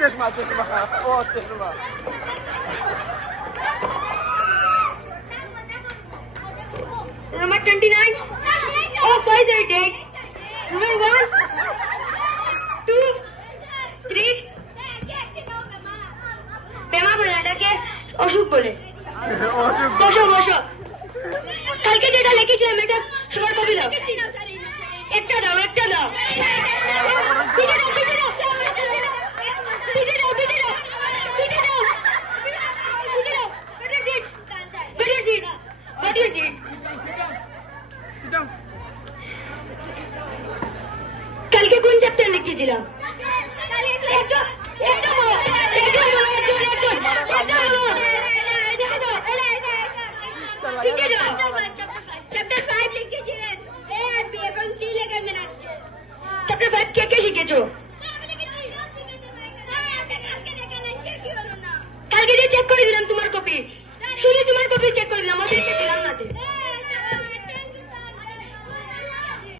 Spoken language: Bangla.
Number 29. Oh, sorry, sir, take. Number 1, 2, 3. Pema বলে না, এটাকে অসুখ বলে। বসো বসো। কালকে যেটা লিখেছিলাম এটা সবার কপি দাও। একটা দাও, একটা দাও। পিঠে দাও, পিঠে দাও। পিঠে দাও, পিঠে দাও। পিঠে দাও। পিঠে দাও। Better seat. Better seat. Better seat. কালকে কোন চ্যাপ্টার লিখেছিলাম? চ্যাপ্টার 5 লিখেছিলেন। এ আর বি এখন 3 লেখা মেলাচ্ছে। চ্যাপ্টার 5 কে কে শিখেছো? কালকে যে চেক করে দিলাম তুমি